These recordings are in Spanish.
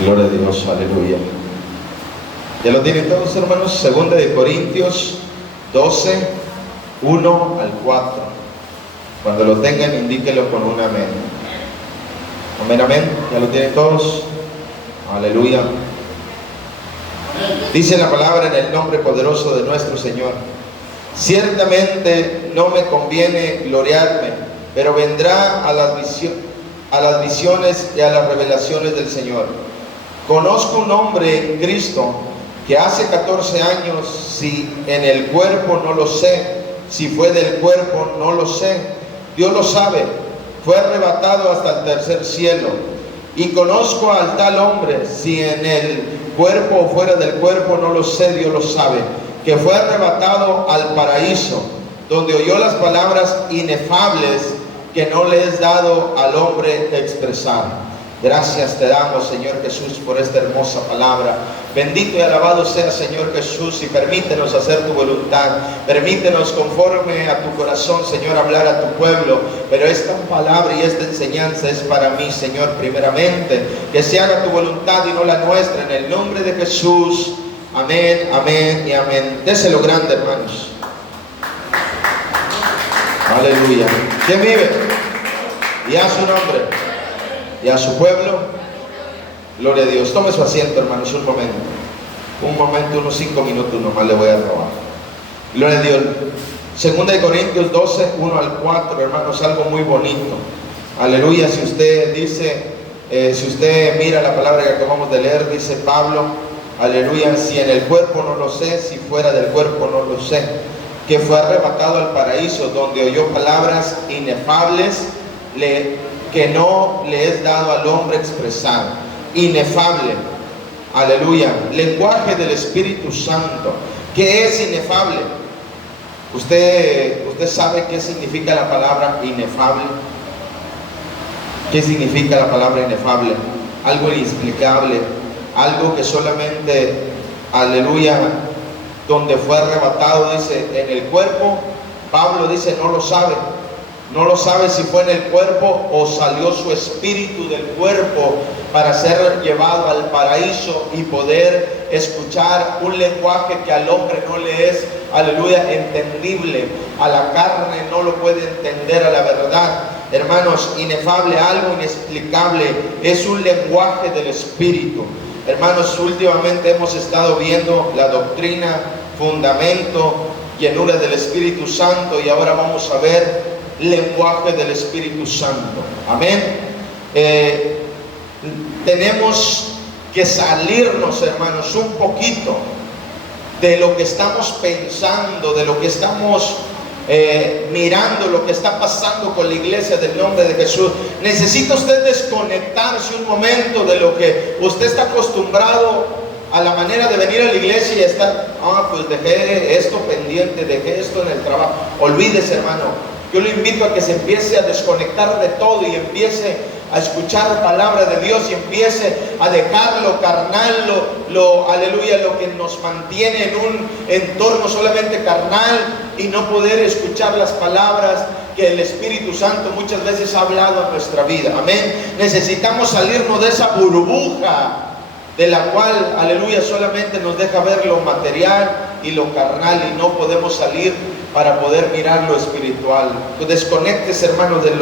Gloria a Dios, aleluya. ¿Ya lo tienen todos, hermanos? Segunda de Corintios 12, 1 al 4. Cuando lo tengan, indíquelo con un amén. Amén, amén. ¿Ya lo tienen todos? Aleluya. Dice la palabra en el nombre poderoso de nuestro Señor: ciertamente no me conviene gloriarme, pero vendrá a las visiones y a las revelaciones del Señor. Conozco un hombre en Cristo que hace 14 años, si en el cuerpo no lo sé, si fue del cuerpo no lo sé, Dios lo sabe, fue arrebatado hasta el tercer cielo. Y conozco al tal hombre, si en el cuerpo o fuera del cuerpo no lo sé, Dios lo sabe, que fue arrebatado al paraíso, donde oyó las palabras inefables que no le es dado al hombre expresar. Gracias te damos, Señor Jesús, por esta hermosa palabra. Bendito y alabado sea, Señor Jesús, y permítenos hacer tu voluntad. Permítenos, conforme a tu corazón, Señor, hablar a tu pueblo. Pero esta palabra y esta enseñanza es para mí, Señor, primeramente. Que se haga tu voluntad y no la nuestra, en el nombre de Jesús. Amén, amén y amén. Déselo grande, hermanos. Aleluya. ¿Quién vive? Y a su nombre y a su pueblo. Gloria a Dios. Tome su asiento, hermanos, un momento, unos 5 minutos nomás le voy a robar. Gloria a Dios. Segunda de Corintios 12, 1 al 4, hermanos, algo muy bonito. Aleluya. Si usted dice, si usted mira la palabra que acabamos de leer, dice Pablo, aleluya: si en el cuerpo no lo sé, si fuera del cuerpo no lo sé, que fue arrebatado al paraíso, donde oyó palabras inefables que no le es dado al hombre expresar. Inefable, aleluya, lenguaje del Espíritu Santo. ¿Qué es inefable? ¿Usted sabe qué significa la palabra inefable? ¿Qué significa la palabra inefable? Algo inexplicable, algo que solamente, aleluya, donde fue arrebatado, dice, en el cuerpo. Pablo dice, no lo sabe. No lo sabe si fue en el cuerpo o salió su espíritu del cuerpo para ser llevado al paraíso y poder escuchar un lenguaje que al hombre no le es, aleluya, entendible. A la carne no lo puede entender, a la verdad. Hermanos, inefable, algo inexplicable, es un lenguaje del espíritu. Hermanos, últimamente hemos estado viendo la doctrina, fundamento, llenura del Espíritu Santo, y ahora vamos a ver lenguaje del Espíritu Santo. Amén. Tenemos que salirnos, hermanos, un poquito de lo que estamos pensando, de lo que estamos mirando, lo que está pasando con la iglesia del nombre de Jesús. Necesita usted desconectarse un momento de lo que usted está acostumbrado a la manera de venir a la iglesia y estar, pues dejé esto pendiente, dejé esto en el trabajo. Olvídese, hermano. Yo lo invito a que se empiece a desconectar de todo y empiece a escuchar palabra de Dios y empiece a dejar lo carnal, aleluya, lo que nos mantiene en un entorno solamente carnal y no poder escuchar las palabras que el Espíritu Santo muchas veces ha hablado a nuestra vida. Amén. Necesitamos salirnos de esa burbuja de la cual, aleluya, solamente nos deja ver lo material y lo carnal, y no podemos salir para poder mirar lo espiritual. Pues desconectes, hermano, de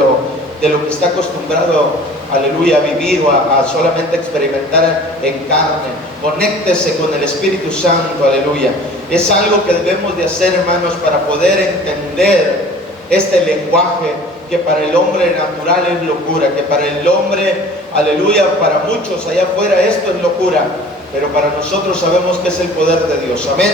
lo que está acostumbrado, aleluya, a vivir o a solamente experimentar en carne. Conéctese con el Espíritu Santo, aleluya. Es algo que debemos de hacer, hermanos, para poder entender este lenguaje que para el hombre natural es locura, que para el hombre, aleluya, para muchos allá afuera esto es locura, pero para nosotros sabemos que es el poder de Dios. Amén.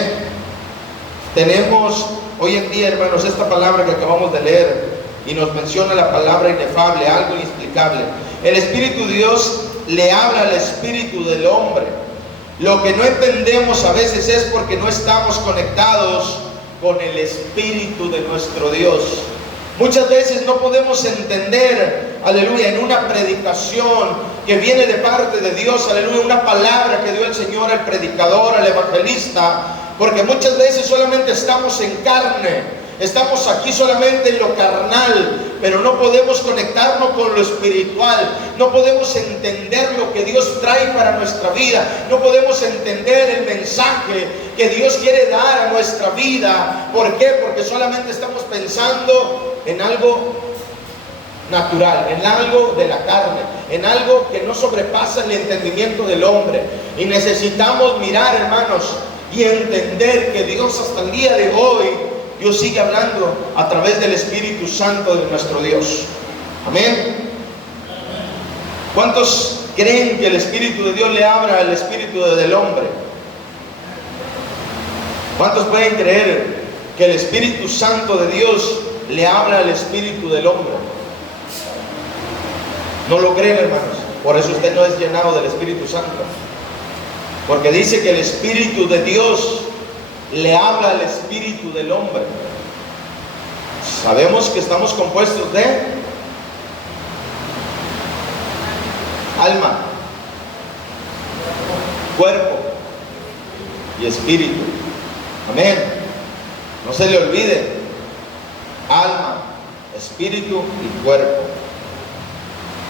Tenemos hoy en día, hermanos, esta palabra que acabamos de leer y nos menciona la palabra inefable, algo inexplicable. El Espíritu de Dios le habla al espíritu del hombre. Lo que no entendemos a veces es porque no estamos conectados con el Espíritu de nuestro Dios. Muchas veces no podemos entender, aleluya, en una predicación que viene de parte de Dios, aleluya, una palabra que dio el Señor al predicador, al evangelista, porque muchas veces solamente estamos en carne. Estamos aquí solamente en lo carnal, pero no podemos conectarnos con lo espiritual. No podemos entender lo que Dios trae para nuestra vida. No podemos entender el mensaje que Dios quiere dar a nuestra vida. ¿Por qué? Porque solamente estamos pensando en algo natural, en algo de la carne, en algo que no sobrepasa el entendimiento del hombre. Y necesitamos mirar, hermanos, y entender que Dios hasta el día de hoy, Dios sigue hablando a través del Espíritu Santo de nuestro Dios. Amén. ¿Cuántos creen que el Espíritu de Dios le habla al espíritu del hombre? ¿Cuántos pueden creer que el Espíritu Santo de Dios le habla al espíritu del hombre? No lo creen, hermanos. Por eso usted no es llenado del Espíritu Santo. Porque dice que el Espíritu de Dios le habla al espíritu del hombre. Sabemos que estamos compuestos de alma, cuerpo y espíritu. Amén. No se le olvide: alma, espíritu y cuerpo.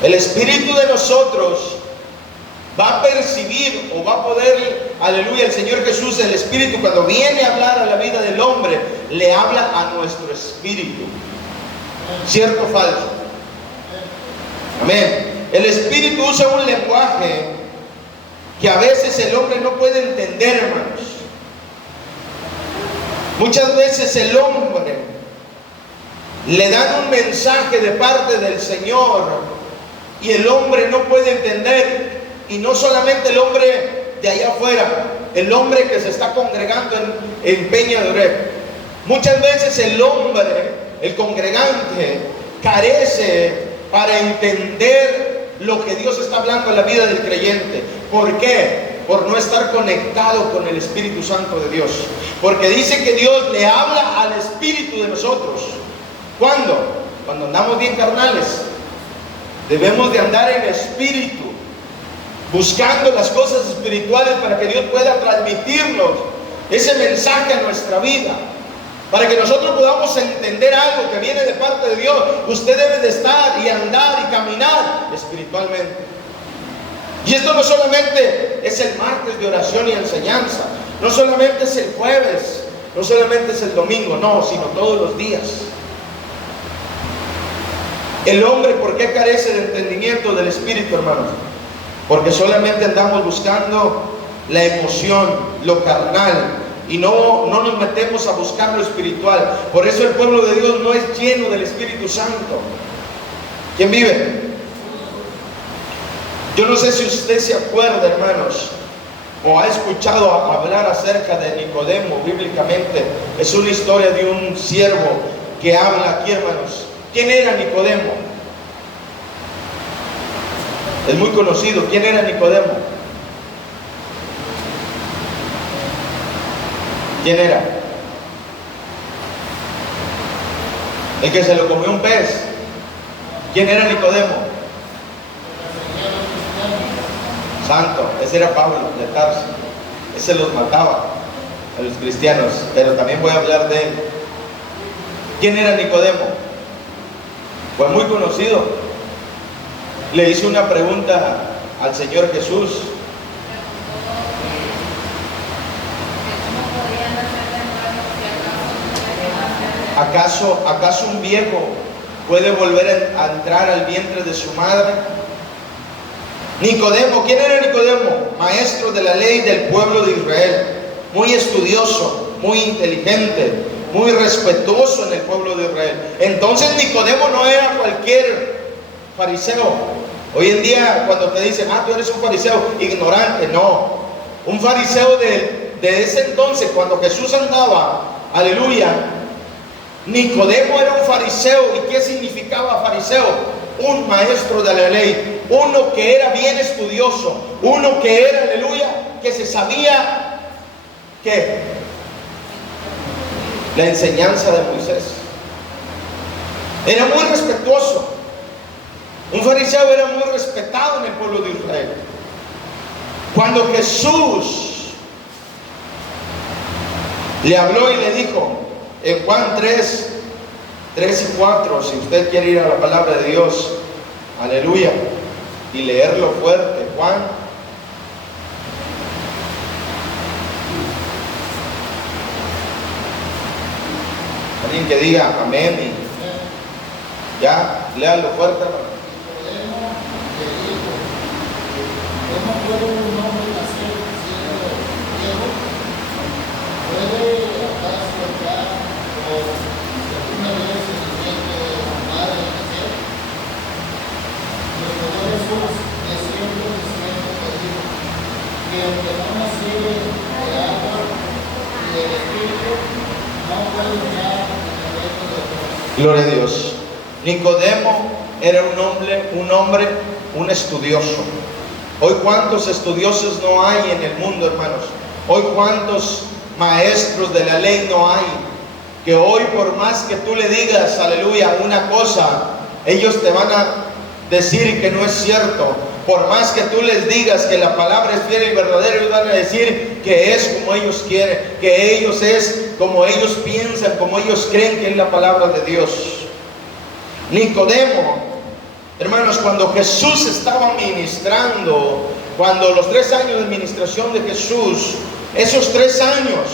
El espíritu de nosotros va a percibir o va a poder, aleluya, el Señor Jesús, el Espíritu, cuando viene a hablar a la vida del hombre, le habla a nuestro espíritu. ¿Cierto o falso? Amén. El Espíritu usa un lenguaje que a veces el hombre no puede entender, hermanos. Muchas veces el hombre le dan un mensaje de parte del Señor y el hombre no puede entender. Y no solamente el hombre de allá afuera, el hombre que se está congregando en Peña de Oreb. Muchas veces el hombre, el congregante, carece para entender lo que Dios está hablando en la vida del creyente. ¿Por qué? Por no estar conectado con el Espíritu Santo de Dios. Porque dice que Dios le habla al espíritu de nosotros. ¿Cuándo? Cuando andamos bien carnales. Debemos de andar en espíritu, buscando las cosas espirituales para que Dios pueda transmitirnos ese mensaje a nuestra vida, para que nosotros podamos entender algo que viene de parte de Dios. Usted debe de estar y andar y caminar espiritualmente. Y esto no solamente es el martes de oración y enseñanza, no solamente es el jueves, no solamente es el domingo, no, sino todos los días. El hombre, ¿por qué carece de entendimiento del Espíritu, hermanos? Porque solamente andamos buscando la emoción, lo carnal, y no nos metemos a buscar lo espiritual. Por eso el pueblo de Dios no es lleno del Espíritu Santo. ¿Quién vive? Yo no sé si usted se acuerda, hermanos, o ha escuchado hablar acerca de Nicodemo bíblicamente. Es una historia de un siervo que habla aquí, hermanos. ¿Quién era Nicodemo? Es muy conocido. ¿Quién era Nicodemo? ¿Quién era? El que se lo comió un pez. ¿Quién era Nicodemo? Santo. Ese era Pablo de Tarso. Ese los mataba a los cristianos, pero también voy a hablar de él. ¿Quién era Nicodemo? Fue muy conocido. Le hizo una pregunta al Señor Jesús. ¿Acaso un viejo puede volver a entrar al vientre de su madre? Nicodemo, ¿quién era Nicodemo? Maestro de la ley del pueblo de Israel, muy estudioso, muy inteligente, muy respetuoso en el pueblo de Israel. Entonces Nicodemo no era cualquier fariseo. Hoy en día cuando te dicen, tú eres un fariseo, ignorante, no. Un fariseo de ese entonces, cuando Jesús andaba, aleluya, Nicodemo era un fariseo. ¿Y qué significaba fariseo? Un maestro de la ley, uno que era bien estudioso, uno que era, aleluya, que se sabía que la enseñanza de Moisés. Era muy respetuoso. Un fariseo era muy respetado en el pueblo de Israel. Cuando Jesús le habló y le dijo, En Juan 3 y 4, si usted quiere ir a la palabra de Dios, aleluya, y leerlo fuerte. Juan, alguien que diga amén y ya, léalo fuerte, hermano. Gloria a Dios. Nicodemo era un estudioso. Hoy cuántos estudiosos no hay en el mundo, hermanos. Hoy cuántos maestros de la ley no hay, que hoy por más que tú le digas, aleluya, una cosa, ellos te van a decir que no es cierto. Por más que tú les digas que la palabra es fiel y verdadera, ellos van a decir que es como ellos quieren, que ellos es como ellos piensan, como ellos creen que es la palabra de Dios. Nicodemo, hermanos, cuando Jesús estaba ministrando, cuando los 3 años de ministración de Jesús, esos 3 años,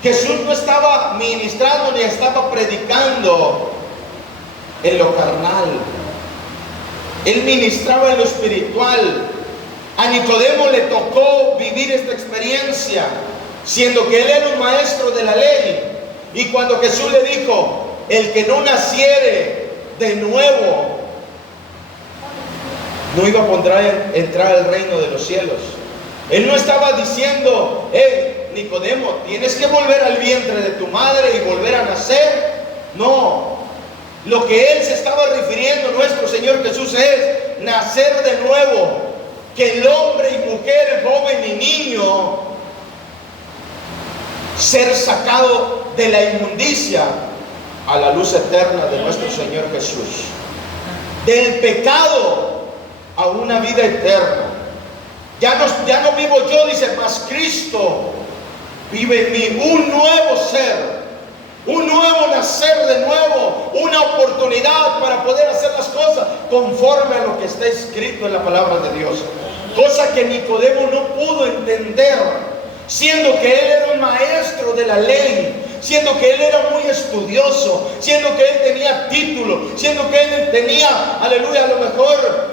Jesús no estaba ministrando ni estaba predicando en lo carnal. Él ministraba en lo espiritual. A Nicodemo le tocó vivir esta experiencia, siendo que él era un maestro de la ley. Y cuando Jesús le dijo, el que no naciere de nuevo, no iba a poder entrar al reino de los cielos. Él no estaba diciendo, hey, Nicodemo, tienes que volver al vientre de tu madre y volver a nacer. No. Lo que él se estaba refiriendo, nuestro Señor Jesús, es nacer de nuevo. Que el hombre y mujer, joven y niño, ser sacado de la inmundicia a la luz eterna de nuestro Señor Jesús. Del pecado a una vida eterna. Ya no vivo yo, dice, mas Cristo vive en mí. Un nuevo ser. Un nuevo nacer de nuevo, una oportunidad para poder hacer las cosas conforme a lo que está escrito en la palabra de Dios. Cosa que Nicodemo no pudo entender, siendo que él era un maestro de la ley, siendo que él era muy estudioso, siendo que él tenía título, siendo que él tenía, aleluya, a lo mejor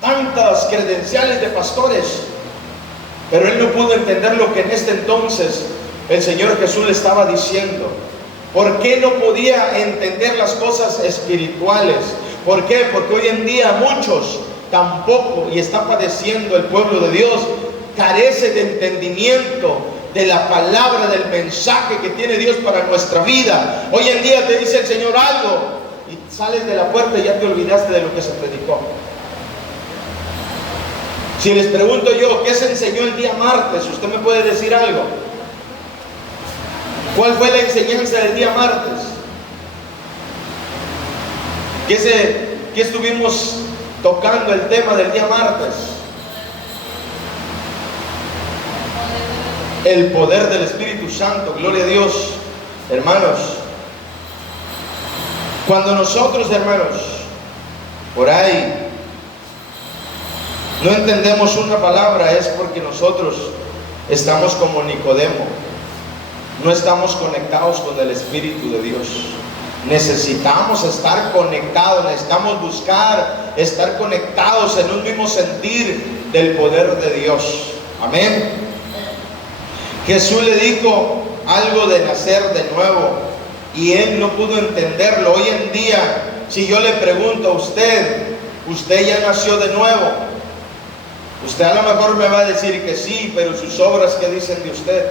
tantas credenciales de pastores. Pero él no pudo entender lo que en este entonces el Señor Jesús le estaba diciendo. ¿Por qué no podía entender las cosas espirituales? ¿Por qué? Porque hoy en día muchos tampoco, y está padeciendo el pueblo de Dios, carece de entendimiento de la palabra, del mensaje que tiene Dios para nuestra vida. Hoy en día te dice el Señor algo y sales de la puerta y ya te olvidaste de lo que se predicó. Si les pregunto yo, ¿qué se enseñó el día martes? ¿Usted me puede decir algo? ¿Cuál fue la enseñanza del día martes? ¿Qué estuvimos tocando el tema del día martes? El poder del Espíritu Santo, gloria a Dios. Hermanos, cuando nosotros, hermanos, por ahí no entendemos una palabra, es porque nosotros estamos como Nicodemo. No estamos conectados con el Espíritu de Dios. Necesitamos estar conectados, necesitamos buscar estar conectados en un mismo sentir del poder de Dios. Amén. Jesús le dijo algo de nacer de nuevo y él no pudo entenderlo. Hoy en día, si yo le pregunto a usted, ¿usted ya nació de nuevo? Usted a lo mejor me va a decir que sí, pero sus obras, ¿qué dicen de usted?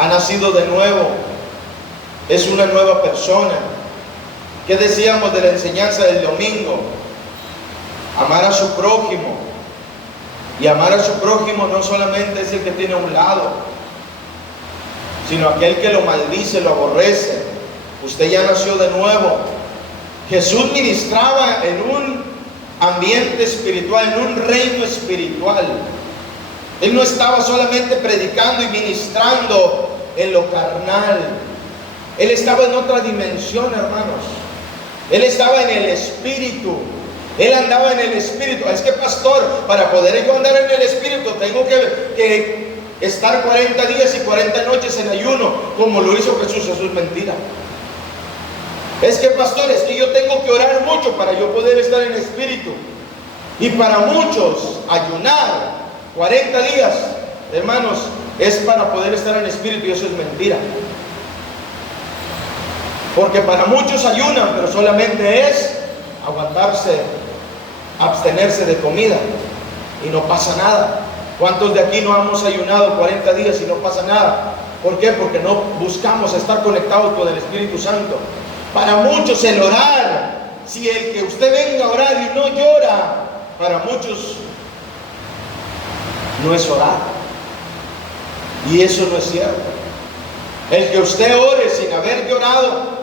Ha nacido de nuevo, es una nueva persona. ¿Qué decíamos de la enseñanza del domingo? Amar a su prójimo. Y amar a su prójimo no solamente es el que tiene a un lado, sino aquel que lo maldice, lo aborrece. Usted ya nació de nuevo. Jesús ministraba en un ambiente espiritual, en un reino espiritual. Él no estaba solamente predicando y ministrando en lo carnal. Él estaba en otra dimensión, hermanos. Él estaba en el Espíritu. Él andaba en el Espíritu. Es que, pastor, para poder yo andar en el Espíritu tengo que estar 40 días y 40 noches en ayuno, como lo hizo Jesús. Eso es mentira. Es que, pastor, es que yo tengo que orar mucho para yo poder estar en Espíritu. Y para muchos, ayunar 40 días, hermanos, es para poder estar en Espíritu, y eso es mentira. Porque para muchos ayunan, pero solamente es aguantarse, abstenerse de comida, y no pasa nada. ¿Cuántos de aquí no hemos ayunado 40 días y no pasa nada? ¿Por qué? Porque no buscamos estar conectados con el Espíritu Santo. Para muchos el orar, si el que usted venga a orar y no llora, para muchos no es orar. Y eso no es cierto. El que usted ore sin haber llorado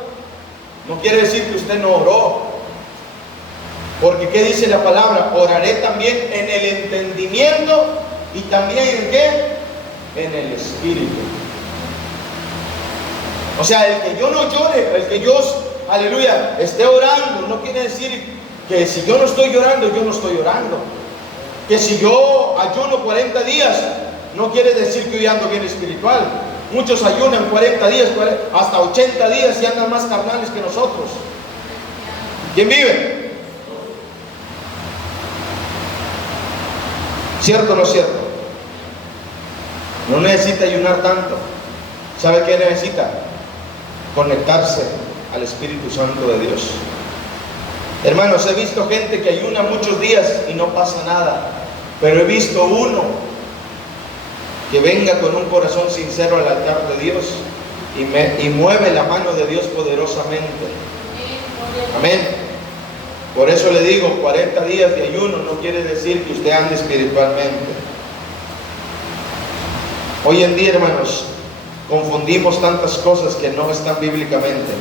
no quiere decir que usted no oró. Porque ¿qué dice la palabra? Oraré también en el entendimiento y también ¿en qué? En el Espíritu. O sea, el que yo no llore, el que yo, aleluya, esté orando, no quiere decir que si yo no estoy llorando, yo no estoy orando. Que si yo ayuno 40 días, no quiere decir que yo ando bien espiritual. Muchos ayunan 40 días, hasta 80 días y andan más carnales que nosotros. ¿Quién vive? ¿Cierto o no es cierto? No necesita ayunar tanto. ¿Sabe qué necesita? Conectarse al Espíritu Santo de Dios. Hermanos, he visto gente que ayuna muchos días y no pasa nada. Pero he visto uno que venga con un corazón sincero al altar de Dios y mueve la mano de Dios poderosamente. Amén. Por eso le digo, 40 días de ayuno no quiere decir que usted ande espiritualmente. Hoy en día, hermanos, confundimos tantas cosas que no están bíblicamente.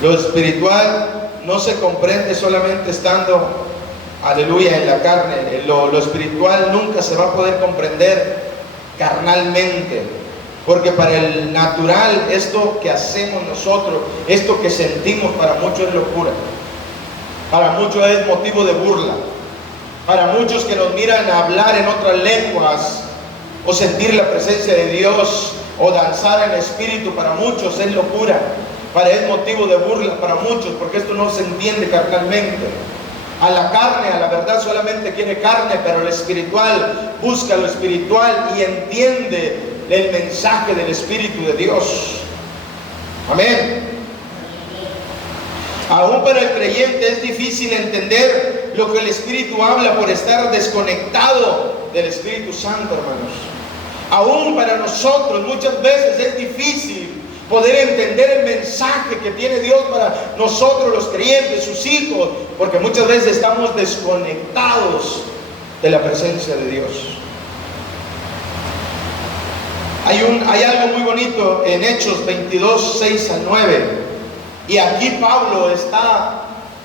Lo espiritual no se comprende solamente estando, aleluya, en la carne. Lo espiritual nunca se va a poder comprender carnalmente, porque para el natural, esto que hacemos nosotros, esto que sentimos, para muchos es locura, para muchos es motivo de burla, para muchos que nos miran a hablar en otras lenguas, o sentir la presencia de Dios, o danzar en espíritu, para muchos es locura, es motivo de burla para muchos, porque esto no se entiende carnalmente. A la carne, a la verdad, solamente quiere carne, pero el espiritual busca lo espiritual y entiende el mensaje del Espíritu de Dios. Amén. Aún para el creyente es difícil entender lo que el Espíritu habla por estar desconectado del Espíritu Santo, hermanos. Aún para nosotros muchas veces es difícil poder entender el mensaje que tiene Dios para nosotros los creyentes, sus hijos, porque muchas veces estamos desconectados de la presencia de Dios. Hay algo muy bonito en Hechos 22, 6 al 9, y aquí Pablo está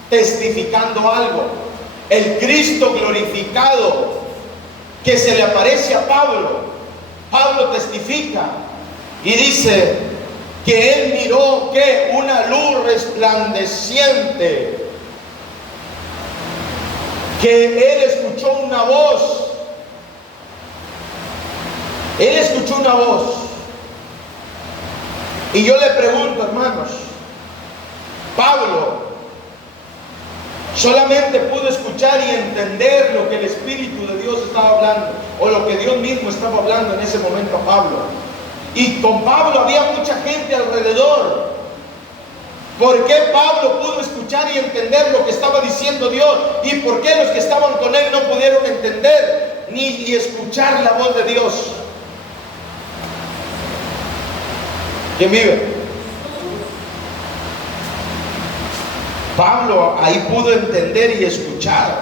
testificando algo. El Cristo glorificado que se le aparece a Pablo, Pablo testifica y dice que él miró que una luz resplandeciente, que él escuchó una voz. Él escuchó una voz. Y yo le pregunto, hermanos, Pablo solamente pudo escuchar y entender lo que el Espíritu de Dios estaba hablando, o lo que Dios mismo estaba hablando en ese momento a Pablo. Y con Pablo había mucha gente alrededor. ¿Por qué Pablo pudo escuchar y entender lo que estaba diciendo Dios? ¿Y por qué los que estaban con él no pudieron entender ni escuchar la voz de Dios? ¿Quién vive? Pablo ahí pudo entender y escuchar.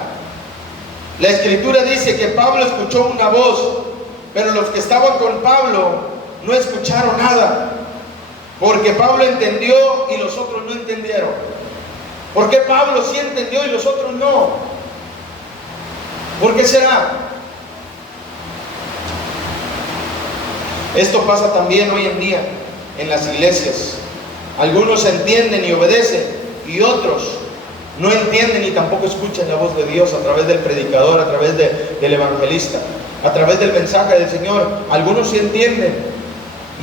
La Escritura dice que Pablo escuchó una voz, pero los que estaban con Pablo no escucharon nada, porque Pablo entendió y los otros no entendieron. ¿Por qué Pablo sí entendió y los otros no? ¿Por qué será? Esto pasa también hoy en día en las iglesias. Algunos entienden y obedecen, y otros no entienden y tampoco escuchan la voz de Dios a través del predicador, a través del evangelista, a través del mensaje del Señor. Algunos sí entienden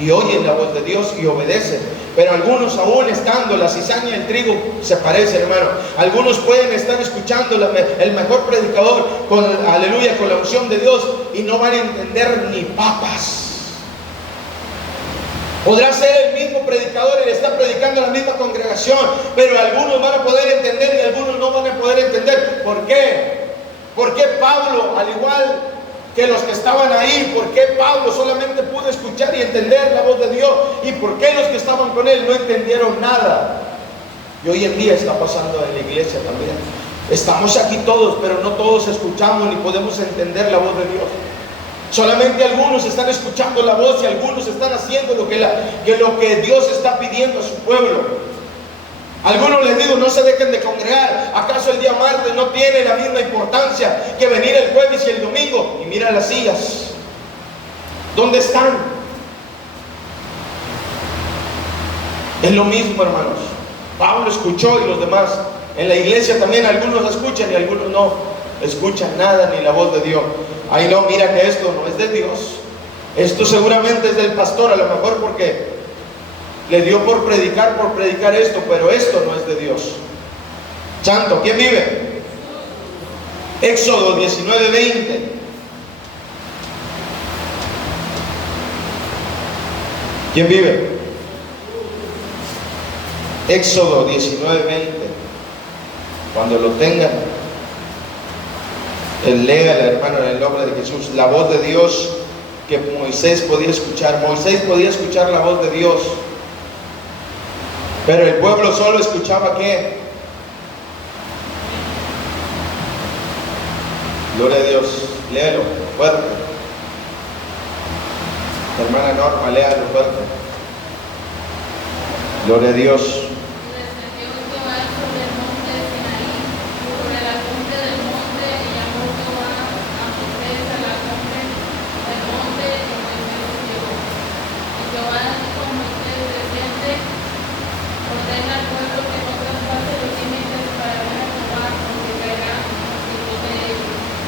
y oyen la voz de Dios y obedecen, pero algunos, aún estando la cizaña y el trigo se parecen, hermano. Algunos pueden estar escuchando el mejor predicador con, aleluya, con la unción de Dios, y no van a entender ni papas. Podrá ser el mismo predicador y le está predicando a la misma congregación, pero algunos van a poder entender y algunos no van a poder entender. ¿Por qué? ¿Por qué Pablo, al igual que los que estaban ahí, por qué Pablo solamente pudo escuchar y entender la voz de Dios? ¿Y por qué los que estaban con él no entendieron nada? Y hoy en día está pasando en la iglesia también. Estamos aquí todos, pero no todos escuchamos ni podemos entender la voz de Dios. Solamente algunos están escuchando la voz y algunos están haciendo lo que Dios está pidiendo a su pueblo. Algunos les digo, no se dejen de congregar. ¿Acaso el día martes no tiene la misma importancia que venir el jueves y el domingo? Y mira las sillas, ¿dónde están? Es lo mismo, hermanos. Pablo escuchó y los demás. En la iglesia también algunos escuchan y algunos no escuchan nada, ni la voz de Dios. Ay, no, mira que esto no es de Dios. Esto seguramente es del pastor, a lo mejor porque le dio por predicar esto, pero esto no es de Dios. Santo, ¿quién vive? Éxodo 19:20. ¿Quién vive? Éxodo 19:20. Cuando lo tengan, léala, hermano, en el nombre de Jesús. La voz de Dios que Moisés podía escuchar. Moisés podía escuchar la voz de Dios, pero el pueblo solo escuchaba ¿qué? Gloria a Dios. Léalo fuerte. Hermana Norma, léalo fuerte. Gloria a Dios.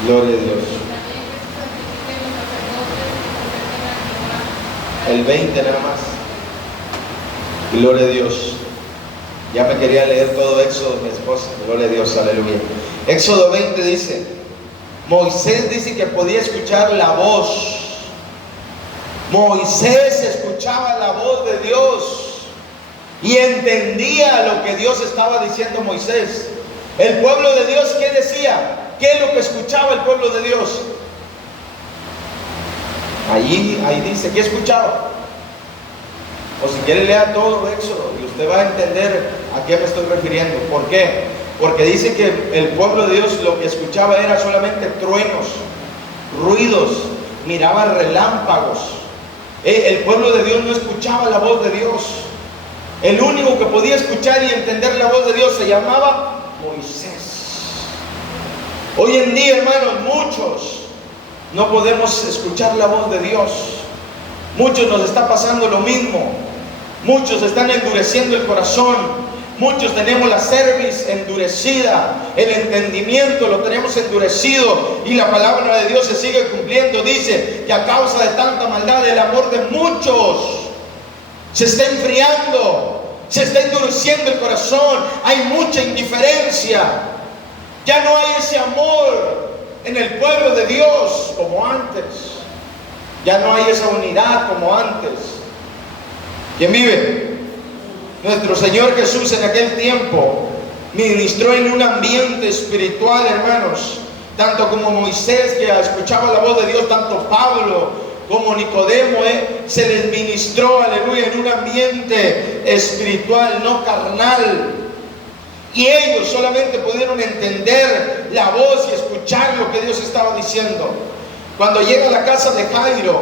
Gloria a Dios. El 20 nada más. Gloria a Dios. Ya me quería leer todo Éxodo, mi esposa. Gloria a Dios, aleluya. Éxodo 20 dice, Moisés dice que podía escuchar la voz. Moisés escuchaba la voz de Dios y entendía lo que Dios estaba diciendo a Moisés. El pueblo de Dios, ¿qué decía? ¿Qué es lo que escuchaba el pueblo de Dios? Ahí dice, ¿qué escuchaba? O si quiere lea todo Éxodo y usted va a entender a qué me estoy refiriendo. ¿Por qué? Porque dice que el pueblo de Dios lo que escuchaba era solamente truenos, ruidos, miraba relámpagos. El pueblo de Dios no escuchaba la voz de Dios. El único que podía escuchar y entender la voz de Dios se llamaba Moisés. Hoy en día, hermanos, muchos no podemos escuchar la voz de Dios. Muchos nos está pasando lo mismo. Muchos están endureciendo el corazón. Muchos tenemos la cerviz endurecida. El entendimiento lo tenemos endurecido. Y la palabra de Dios se sigue cumpliendo. Dice que a causa de tanta maldad el amor de muchos se está enfriando. Se está endureciendo el corazón. Hay mucha indiferencia. Ya no hay ese amor en el pueblo de Dios como antes. Ya no hay esa unidad como antes. ¿Quién vive? Nuestro Señor Jesús en aquel tiempo ministró en un ambiente espiritual, hermanos. Tanto como Moisés, que escuchaba la voz de Dios, tanto Pablo como Nicodemo, se les ministró, aleluya, en un ambiente espiritual, no carnal. Y ellos solamente pudieron entender la voz y escuchar lo que Dios estaba diciendo. Cuando llega a la casa de Jairo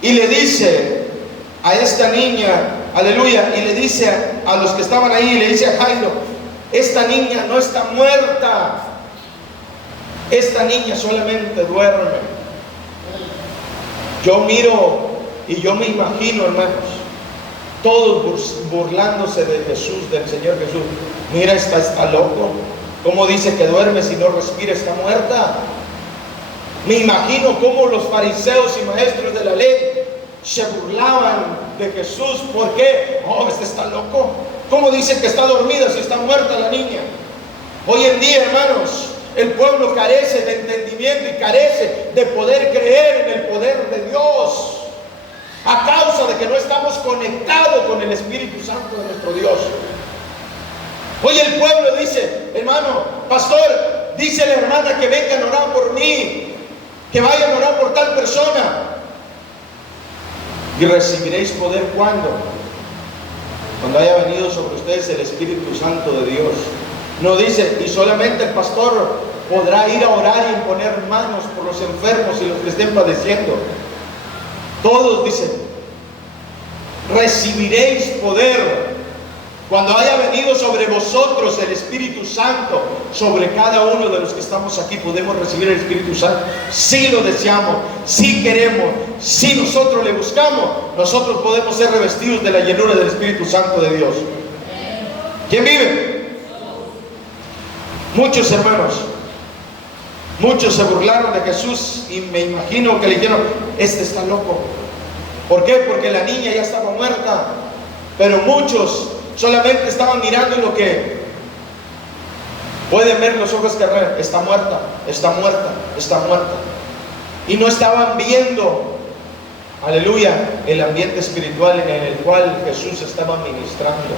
y le dice a esta niña, aleluya, y le dice a los que estaban ahí, le dice a Jairo, esta niña no está muerta, esta niña solamente duerme. Yo miro y yo me imagino, hermanos, todos burlándose de Jesús, del Señor Jesús. Mira, está loco. ¿Cómo dice que duerme si no respira? Está muerta. Me imagino cómo los fariseos y maestros de la ley se burlaban de Jesús. ¿Por qué? Oh, este está loco. ¿Cómo dice que está dormida si está muerta la niña? Hoy en día, hermanos, el pueblo carece de entendimiento y carece de poder creer en el poder de Dios, a causa de que no estamos conectados con el Espíritu Santo de nuestro Dios. Hoy el pueblo dice: hermano, pastor, dice la hermana que vengan a orar por mí, que vayan a orar por tal persona. Y recibiréis poder ¿cuándo? Cuando haya venido sobre ustedes el Espíritu Santo de Dios. No dice, y solamente el pastor podrá ir a orar y imponer manos por los enfermos y los que estén padeciendo. Todos dicen, recibiréis poder cuando haya venido sobre vosotros el Espíritu Santo. Sobre cada uno de los que estamos aquí podemos recibir el Espíritu Santo si lo deseamos, si queremos, si nosotros le buscamos. Nosotros podemos ser revestidos de la llenura del Espíritu Santo de Dios. ¿Quién vive? Muchos hermanos, muchos se burlaron de Jesús y me imagino que le dijeron: este está loco. ¿Por qué? Porque la niña ya estaba muerta. Pero muchos solamente estaban mirando lo que pueden ver los ojos que ven. Está muerta, está muerta, está muerta. Y no estaban viendo, aleluya, el ambiente espiritual en el cual Jesús estaba ministrando.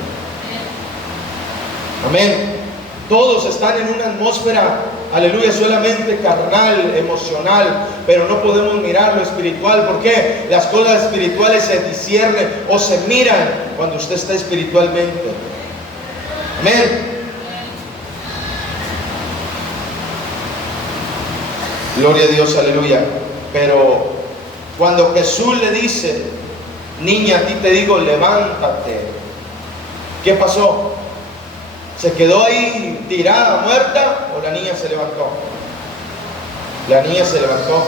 Amén. Todos están en una atmósfera, aleluya, solamente carnal, emocional, pero no podemos mirar lo espiritual. ¿Por qué? Las cosas espirituales se disciernen o se miran cuando usted está espiritualmente. Amén. Gloria a Dios, aleluya. Pero cuando Jesús le dice: niña, a ti te digo, levántate, ¿qué pasó? ¿Se quedó ahí tirada, muerta, o la niña se levantó? La niña se levantó.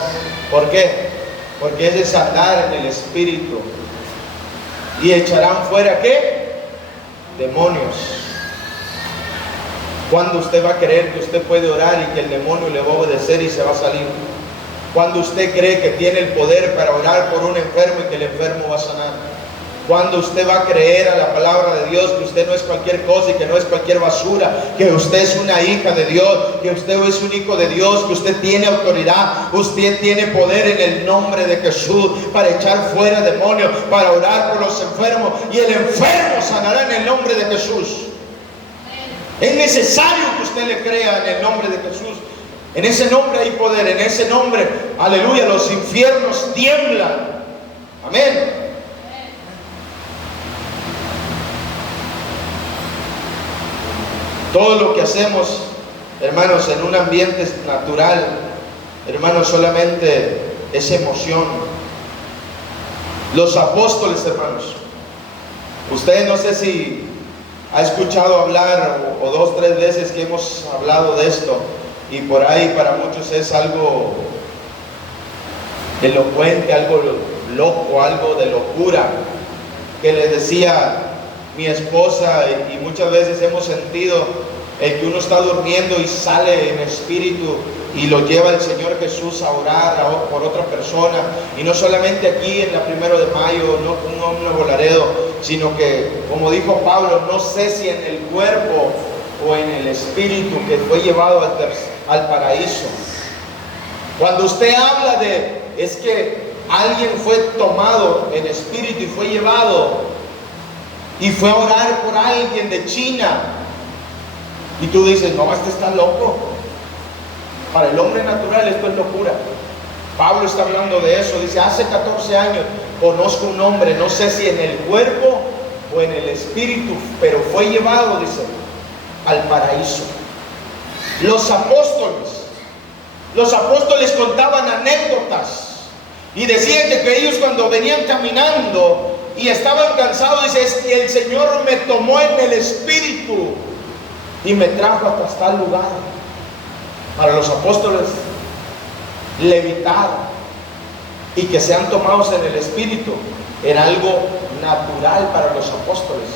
¿Por qué? Porque es andar en el Espíritu. ¿Y echarán fuera qué? Demonios. ¿Cuándo usted va a creer que usted puede orar y que el demonio le va a obedecer y se va a salir? ¿Cuándo usted cree que tiene el poder para orar por un enfermo y que el enfermo va a sanar? Cuando usted va a creer a la palabra de Dios, que usted no es cualquier cosa y que no es cualquier basura, que usted es una hija de Dios, que usted es un hijo de Dios, que usted tiene autoridad, usted tiene poder en el nombre de Jesús para echar fuera demonios, para orar por los enfermos, y el enfermo sanará en el nombre de Jesús. Es necesario que usted le crea en el nombre de Jesús. En ese nombre hay poder, en ese nombre, aleluya, los infiernos tiemblan. Amén. Todo lo que hacemos, hermanos, en un ambiente natural, hermanos, solamente es emoción. Los apóstoles, hermanos, usted no sé si ha escuchado hablar o 2 o 3 veces que hemos hablado de esto, y por ahí para muchos es algo elocuente, algo loco, algo de locura, que les decía mi esposa, y muchas veces hemos sentido el que uno está durmiendo y sale en espíritu y lo lleva el Señor Jesús a orar por otra persona, y no solamente aquí en la 1 de Mayo, no en Nuevo Laredo, sino que, como dijo Pablo, no sé si en el cuerpo o en el espíritu, que fue llevado al paraíso. Cuando usted habla de, es que alguien fue tomado en espíritu y fue llevado y fue a orar por alguien de China, y tú dices: no, este está loco. Para el hombre natural esto es locura. Pablo está hablando de eso. Dice: hace 14 años conozco un hombre, no sé si en el cuerpo o en el espíritu, pero fue llevado, dice, al paraíso. Los apóstoles contaban anécdotas y decían que ellos, cuando venían caminando y estaban cansados, dice: es que el Señor me tomó en el espíritu y me trajo hasta tal lugar. Para los apóstoles, levitar y que sean tomados en el espíritu era algo natural para los apóstoles.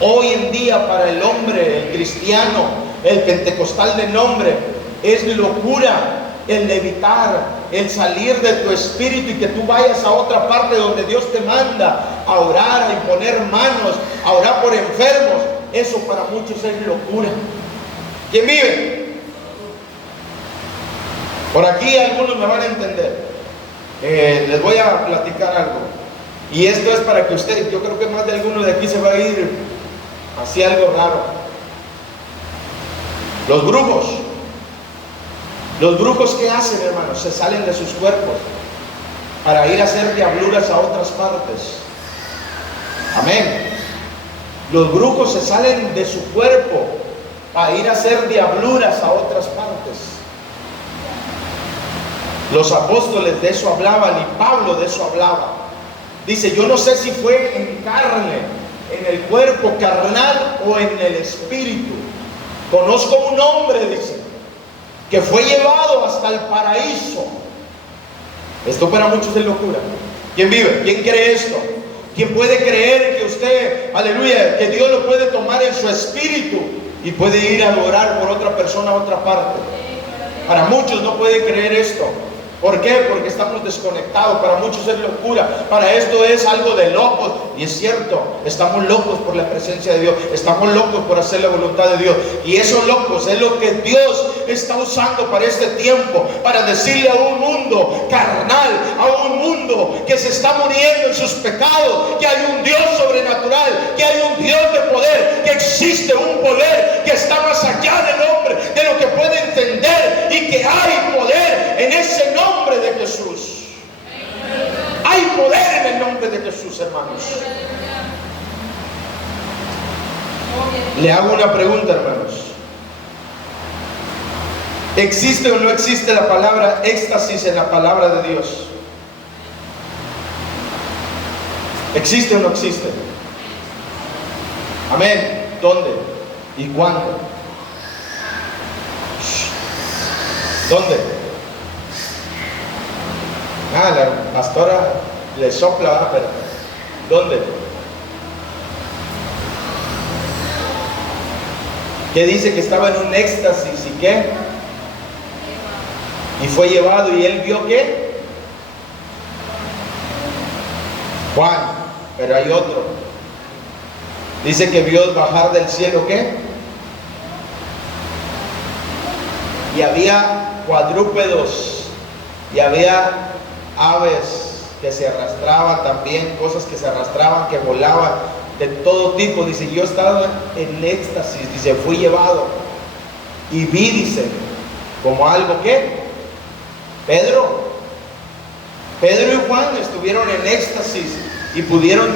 Hoy en día para el hombre, el cristiano, el pentecostal de nombre, es locura el levitar, el salir de tu espíritu y que tú vayas a otra parte donde Dios te manda a orar, a imponer manos, a orar por enfermos. Eso para muchos es locura. ¿Quién vive? Por aquí algunos me van a entender. Les voy a platicar algo. Y esto es para que usted, yo creo que más de alguno de aquí se va a ir hacia algo raro. Los brujos, ¿qué hacen, hermanos? Se salen de sus cuerpos para ir a hacer diabluras a otras partes. Amén. Los brujos se salen de su cuerpo para ir a hacer diabluras a otras partes. Los apóstoles de eso hablaban y Pablo de eso hablaba. Dice, yo no sé si fue en carne, en el cuerpo carnal o en el espíritu. Conozco un hombre, dice, que fue llevado hasta el paraíso. Esto para muchos es locura. ¿Quién vive? ¿Quién cree esto? ¿Quién puede creer que usted, aleluya, que Dios lo puede tomar en su espíritu y puede ir a adorar por otra persona a otra parte? Para muchos no puede creer esto. ¿Por qué? Porque estamos desconectados. Para muchos es locura. Para esto es algo de locos. Y es cierto, estamos locos por la presencia de Dios. Estamos locos por hacer la voluntad de Dios. Y esos locos es lo que Dios está usando para este tiempo. Para decirle a un mundo carnal, a un mundo que se está muriendo en sus pecados, que hay un Dios sobrenatural, que hay un Dios de poder, que existe un poder que está más allá del hombre, de lo que puede entender, y que hay poder en ese nombre de Jesús. Hay poder en el nombre de Jesús, hermanos. Le hago una pregunta, hermanos. ¿Existe o no existe la palabra éxtasis en la palabra de Dios? ¿Existe o no existe? Amén. ¿Dónde? ¿Y cuándo? ¿Dónde? La pastora le sopla, pero ¿dónde? ¿Qué dice? Que estaba en un éxtasis y qué? Y fue llevado y él vio qué? Juan, pero hay otro. Dice que vio bajar del cielo ¿qué? Y había cuadrúpedos y había aves que se arrastraban también, cosas que se arrastraban, que volaban, de todo tipo. Dice, yo estaba en éxtasis, dice, fui llevado y vi, dice, como algo que Pedro y Juan estuvieron en éxtasis y pudieron